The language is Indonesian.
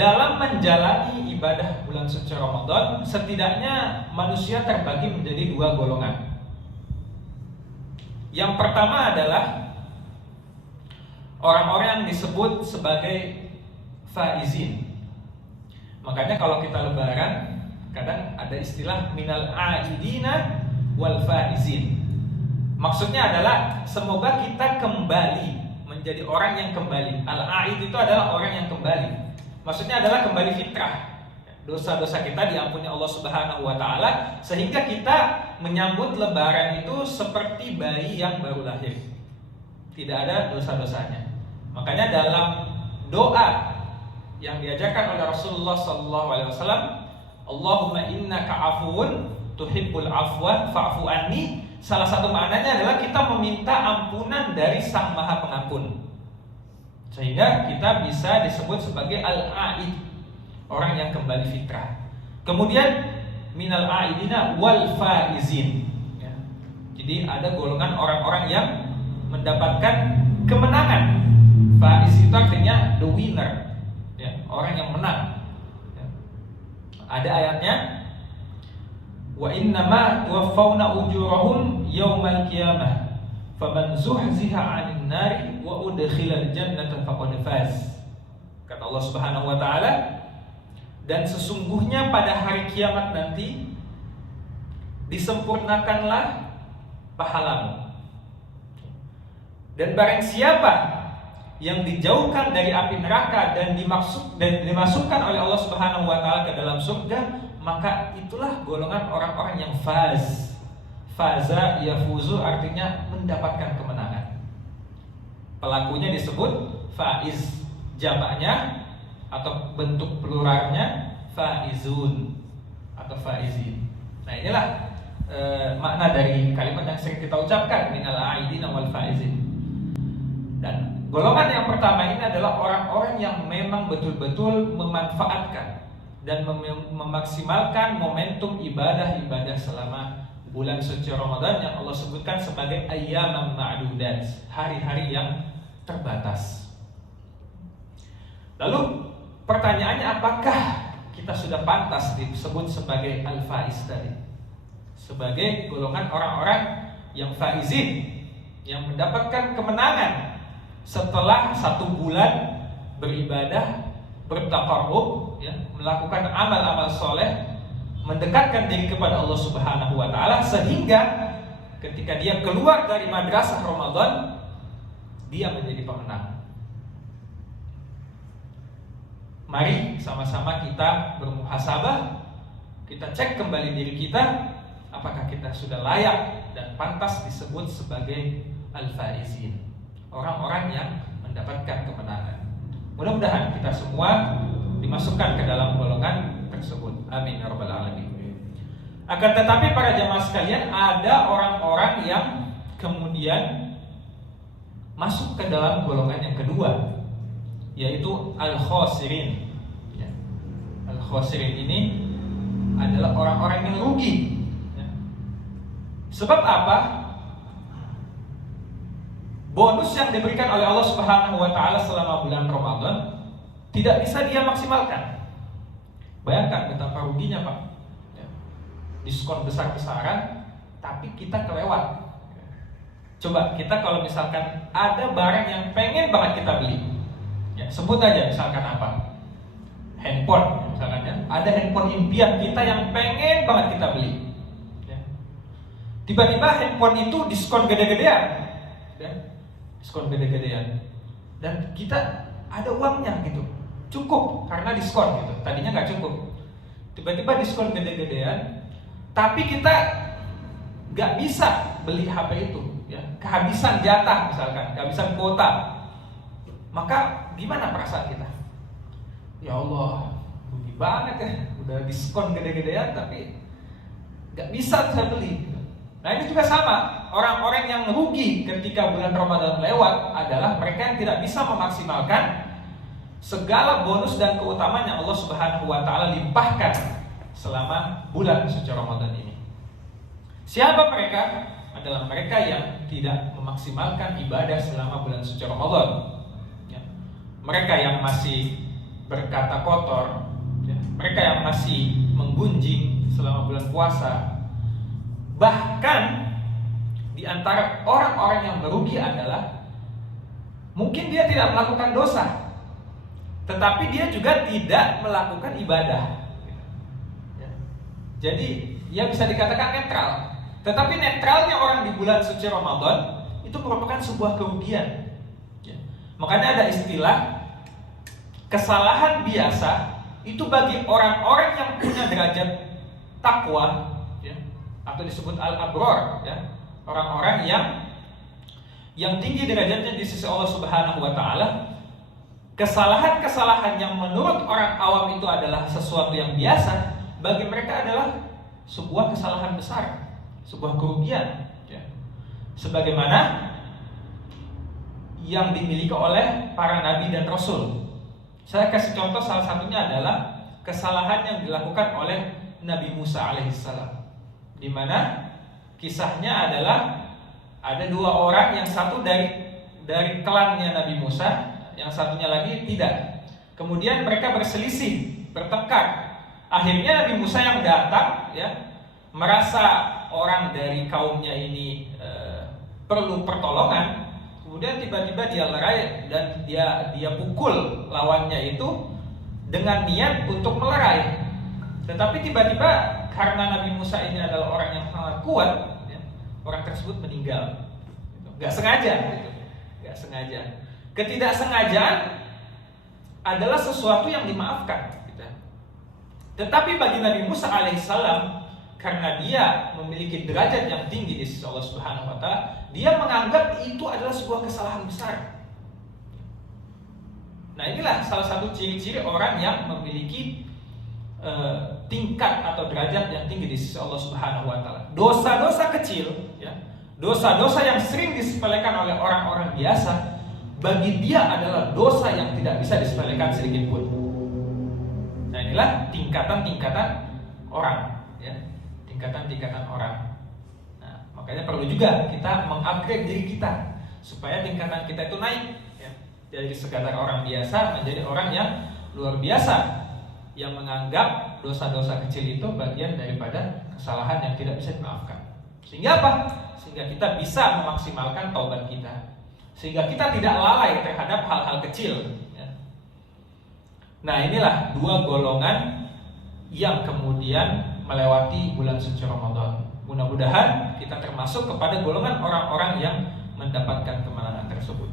dalam menjalani ibadah bulan suci Ramadan, setidaknya manusia terbagi menjadi dua golongan. Yang pertama adalah orang-orang yang disebut sebagai faizin. Makanya kalau kita lebaran, kadang ada istilah minal aidina wal faizin. Maksudnya adalah semoga kita kembali menjadi orang yang kembali. Al-aid itu adalah orang yang kembali. Maksudnya adalah kembali fitrah. Dosa-dosa kita diampuni Allah Subhanahu wa taala sehingga kita menyambut lebaran itu seperti bayi yang baru lahir. Tidak ada dosa-dosanya. Makanya dalam doa yang diajarkan oleh Rasulullah sallallahu alaihi wasallam, Allahumma innaka afuwun tuhibbul afwa fa'fu anni. Salah satu maknanya adalah kita meminta ampunan dari Sang Maha Pengampun. Sehingga kita bisa disebut sebagai al-aid, orang yang kembali fitrah. Kemudian minal aidina wal faizin, ya. Jadi ada golongan orang-orang yang mendapatkan kemenangan. Faiz itu artinya the winner, ya, orang yang menang, ya. Ada ayatnya, wa innama tuwaffawna ujurahum yaumal qiyamah faman zuhziha 'anil nari wa udkhilal jannata faqad faz. Kata Allah Subhanahu wa taala, dan sesungguhnya pada hari kiamat nanti disempurnakanlah pahalamu. Dan barang siapa yang dijauhkan dari api neraka dan dimasukkan oleh Allah Subhanahu wa taala ke dalam surga, maka itulah golongan orang-orang yang faz. Faza yafuzu artinya mendapatkan kemenangan. Pelakunya disebut faiz, jamaknya atau bentuk pluralnya faizun atau faizin. Nah, inilah makna dari kalimat yang sering kita ucapkan, minal aidina wal faizin. Dan golongan yang pertama ini adalah orang-orang yang memang betul-betul memanfaatkan dan memaksimalkan momentum ibadah-ibadah selama bulan suci Ramadan yang Allah sebutkan sebagai ayyamam ma'dudat, hari-hari yang terbatas. Lalu pertanyaannya, apakah kita sudah pantas disebut sebagai al-faiz tadi? Sebagai golongan orang-orang yang faizin, yang mendapatkan kemenangan setelah 1 bulan beribadah, bertaqarrub, ya, melakukan amal-amal soleh, mendekatkan diri kepada Allah Subhanahu wa taala, sehingga ketika dia keluar dari madrasah Ramadan, dia menjadi pemenang. Mari sama-sama kita bermuhasabah, kita cek kembali diri kita, apakah kita sudah layak dan pantas disebut sebagai al-faizin, orang-orang yang mendapatkan kemenangan. Mudah-mudahan kita semua dimasukkan ke dalam golongan tersebut. Amin ya rabbal alamin. Akan tetapi para jamaah sekalian, ada orang-orang yang kemudian masuk ke dalam golongan yang kedua, yaitu al-khosirin. Ya. Al-khosirin ini adalah orang-orang yang rugi. Ya. Sebab apa? Bonus yang diberikan oleh Allah Subhanahu wa taala selama bulan Ramadan tidak bisa dia maksimalkan. Bayangkan betapa ruginya, Pak. Ya. Diskon besar-besaran, tapi kita kelewat. Coba kita kalau misalkan ada barang yang pengen banget kita beli, ya, sebut aja misalkan apa? Handphone, misalkan, ya. Ada handphone impian kita yang pengen banget kita beli. Ya. Tiba-tiba handphone itu diskon gede-gedean, ya. Diskon gede-gedean, dan kita ada uangnya gitu, cukup karena diskon gitu. Tadinya nggak cukup, tiba-tiba diskon gede-gedean, tapi kita nggak bisa beli HP itu, ya, kehabisan jatah misalkan, kehabisan kuota. Maka gimana perasaan kita? Ya Allah, rugi banget ya, udah diskon gede-gedean tapi nggak bisa saya beli. Nah, ini juga sama, orang-orang yang rugi ketika bulan Ramadan lewat adalah mereka yang tidak bisa memaksimalkan segala bonus dan keutamaan yang Allah Subhanahu wa taala limpahkan selama bulan suci Ramadan ini. Siapa mereka? Adalah mereka yang tidak memaksimalkan ibadah selama bulan suci Ramadan. Ya. Mereka yang masih berkata kotor, ya, mereka yang masih menggunjing selama bulan puasa. Bahkan di antara orang-orang yang merugi adalah mungkin dia tidak melakukan dosa, tetapi dia juga tidak melakukan ibadah. Ya. Jadi ya bisa dikatakan netral. Tetapi netralnya orang di bulan suci Ramadan itu merupakan sebuah kerugian. Ya. Makanya ada istilah kesalahan biasa itu bagi orang-orang yang punya derajat takwa, ya, atau disebut al-abror, ya, orang-orang yang tinggi derajatnya di sisi Allah Subhanahu wa taala. Kesalahan-kesalahan yang menurut orang awam itu adalah sesuatu yang biasa, bagi mereka adalah sebuah kesalahan besar, sebuah kerugian, ya. Sebagaimana yang dimiliki oleh para nabi dan rasul. Saya kasih contoh, salah satunya adalah kesalahan yang dilakukan oleh Nabi Musa alaihissalam, di mana kisahnya adalah ada dua orang, yang satu dari klannya Nabi Musa, yang satunya lagi tidak. Kemudian mereka berselisih, bertengkar. Akhirnya Nabi Musa yang datang, ya, merasa orang dari kaumnya ini perlu pertolongan. Kemudian tiba-tiba dia lerai dan dia pukul lawannya itu dengan niat untuk melerai. Tetapi tiba-tiba karena Nabi Musa ini adalah orang yang sangat kuat, ya, orang tersebut meninggal. Gak sengaja, gitu. Gak sengaja. Ketidaksengajaan adalah sesuatu yang dimaafkan, gitu. Tetapi bagi Nabi Musa alaihissalam, karena dia memiliki derajat yang tinggi di sisi Allah Subhanahu wa taala, dia menganggap itu adalah sebuah kesalahan besar. Nah, inilah salah satu ciri-ciri orang yang memiliki tingkat atau derajat yang tinggi di sisi Allah Subhanahu wa taala. Dosa-dosa kecil, ya, dosa-dosa yang sering disepelekan oleh orang-orang biasa, bagi dia adalah dosa yang tidak bisa disepelekan sedikit pun. Nah, inilah tingkatan-tingkatan orang, ya. Tingkatan-tingkatan orang. Nah, makanya perlu juga kita mengupgrade diri kita supaya tingkatan kita itu naik, ya. Dari sekadar orang biasa menjadi orang yang luar biasa, yang menganggap dosa-dosa kecil itu bagian daripada kesalahan yang tidak bisa dimaafkan. Sehingga apa? Sehingga kita bisa memaksimalkan taubat kita, sehingga kita tidak lalai terhadap hal-hal kecil, ya. Nah, inilah dua golongan yang kemudian melewati bulan suci Ramadan. Mudah-mudahan kita termasuk kepada golongan orang-orang yang mendapatkan kemenangan tersebut.